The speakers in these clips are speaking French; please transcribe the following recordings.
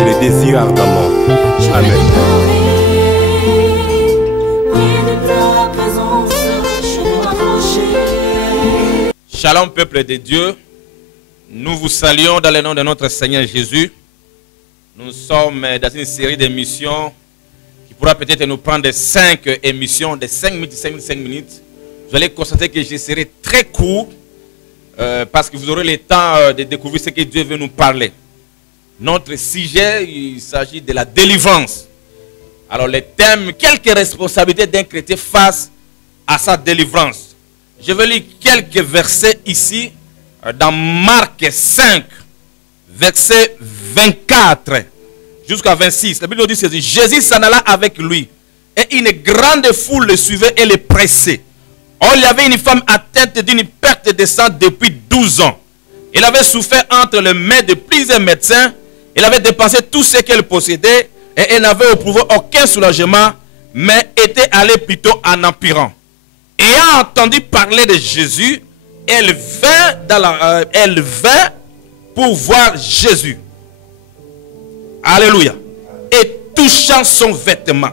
Je le désire ardemment. Amen. Shalom peuple de Dieu. Nous vous saluons dans le nom de notre Seigneur Jésus. Nous sommes dans une série d'émissions qui pourra peut-être nous prendre 5 émissions de 5 minutes, 5 minutes. Vous allez constater que je serai très court parce que vous aurez le temps de découvrir ce que Dieu veut nous parler. Notre sujet, il s'agit de la délivrance. Alors le thème, quelques responsabilités d'un chrétien face à sa délivrance. Je vais lire quelques versets ici dans Marc 5, verset 24 jusqu'à 26. La Bible nous dit ceci: Jésus s'en alla avec lui et une grande foule le suivait et le pressait. Or, il y avait une femme atteinte d'une perte de sang depuis 12 ans. Elle avait souffert entre les mains de plusieurs médecins. Elle avait dépensé tout ce qu'elle possédait et elle n'avait éprouvé aucun soulagement, mais était allée plutôt en empirant. Ayant entendu parler de Jésus, elle vint pour voir Jésus. Alléluia. Et touchant son vêtement.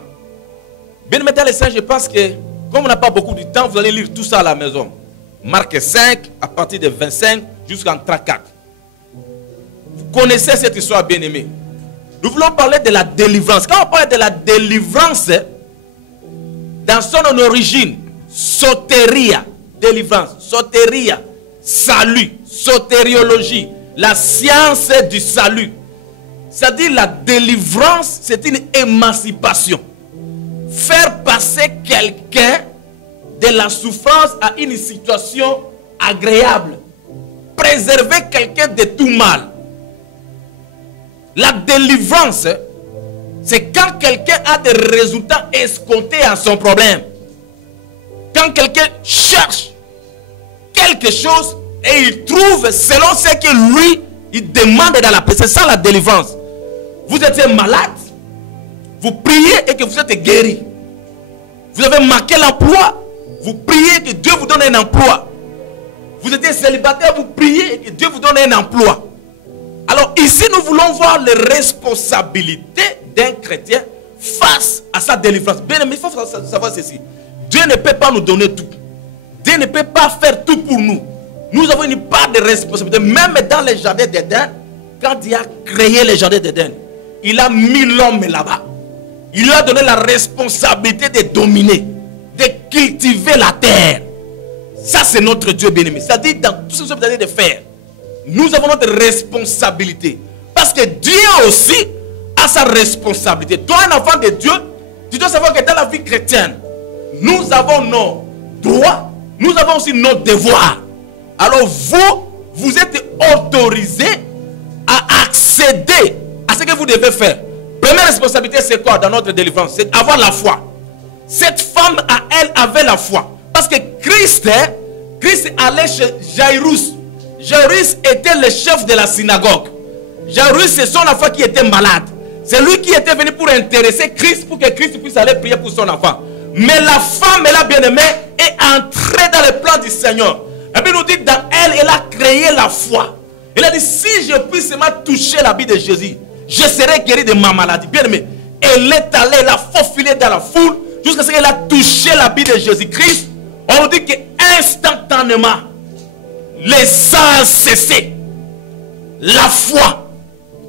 Bien aimé dans les saints, je pense que comme on n'a pas beaucoup de temps, vous allez lire tout ça à la maison. Marc 5, à partir de 25 jusqu'en 34. Vous connaissez cette histoire, bien aimé. Nous voulons parler de la délivrance. Quand on parle de la délivrance, dans son origine, sotéria, délivrance, sotéria, salut, sotériologie, la science du salut. C'est-à-dire la délivrance, c'est une émancipation. Faire passer quelqu'un de la souffrance à une situation agréable. Préserver quelqu'un de tout mal. La délivrance, c'est quand quelqu'un a des résultats escomptés à son problème. Quand quelqu'un cherche quelque chose et il trouve selon ce que lui, il demande dans la paix. C'est ça la délivrance. Vous êtes malade, vous priez et que vous êtes guéri. Vous avez manqué l'emploi, vous priez que Dieu vous donne un emploi. Vous êtes célibataire, vous priez et que Dieu vous donne un emploi. Alors ici, nous voulons voir les responsabilités d'un chrétien face à sa délivrance. Bien aimé, il faut savoir ceci. Dieu ne peut pas nous donner tout. Dieu ne peut pas faire tout pour nous. Nous avons une part de responsabilité. Même dans les jardins d'Éden, quand Dieu a créé les jardins d'Éden, il a mis l'homme là-bas. Il lui a donné la responsabilité de dominer, de cultiver la terre. Ça, c'est notre Dieu bien-aimé. C'est-à-dire, dans tout ce que vous avez de faire, nous avons notre responsabilité. Parce que Dieu aussi a sa responsabilité. Toi, un enfant de Dieu, tu dois savoir que dans la vie chrétienne, nous avons nos droits, nous avons aussi nos devoirs. Alors vous êtes autorisé à accéder à ce que vous devez faire. Première responsabilité, c'est quoi dans notre délivrance? C'est avoir la foi. Cette femme, elle avait la foi. Parce que Christ allait chez Jairus. Jairus était le chef de la synagogue. Jairus, c'est son enfant qui était malade. C'est lui qui était venu pour intéresser Christ, pour que Christ puisse aller prier pour son enfant. Mais la femme, elle a bien aimé, est entrée dans le plan du Seigneur. Et puis nous dit, dans elle, elle a créé la foi. Elle a dit, si je puisse seulement toucher l'habit de Jésus, je serai guéri de ma maladie. Bien aimé, elle est allée, elle a faufilé dans la foule, jusqu'à ce qu'elle a touché l'habit de Jésus-Christ. On nous dit qu'instantanément, les sang a cessé. La foi.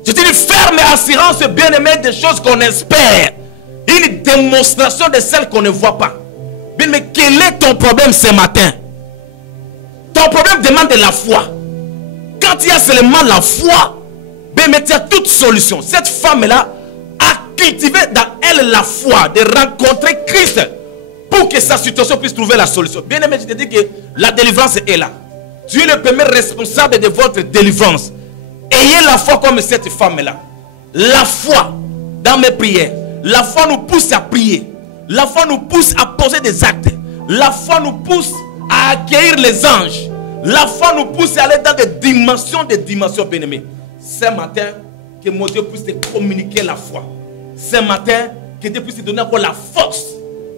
C'est une ferme assurance, bien aimé, des choses qu'on espère. Une démonstration de celles qu'on ne voit pas. Bien, mais quel est ton problème ce matin? Ton problème demande de la foi. Quand il y a seulement la foi, bien, mais il y a toute solution. Cette femme-là a cultivé dans elle la foi de rencontrer Christ pour que sa situation puisse trouver la solution. Bien aimé, je te dis que la délivrance est là. Tu es le premier responsable de votre délivrance. Ayez la foi comme cette femme-là. La foi dans mes prières. La foi nous pousse à prier. La foi nous pousse à poser des actes. La foi nous pousse à accueillir les anges. La foi nous pousse à aller dans des dimensions bien-aimées. Ce matin, que mon Dieu puisse te communiquer la foi. Ce matin, que Dieu puisse te donner encore la force.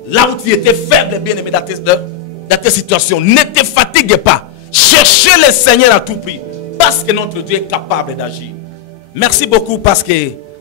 Là où tu étais faible, bien-aimé, dans tes situations. Ne te fatigue pas. Cherchez le Seigneur à tout prix. Parce que notre Dieu est capable d'agir. Merci beaucoup parce que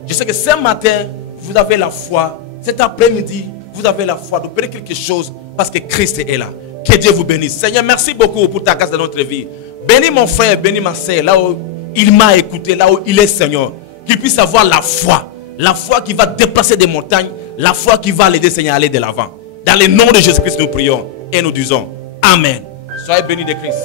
Je sais que ce matin, vous avez la foi. Cet après-midi, vous avez la foi d'opérer quelque chose parce que Christ est là. Que Dieu vous bénisse. Seigneur, merci beaucoup pour ta grâce dans notre vie. Bénis mon frère, bénis ma sœur, là où il m'a écouté, là où il est, Seigneur. Qu'il puisse avoir la foi qui va déplacer des montagnes, la foi qui va l'aider, Seigneur, à aller de l'avant. Dans le nom de Jésus-Christ, nous prions et nous disons Amen. Soyez bénis de Christ.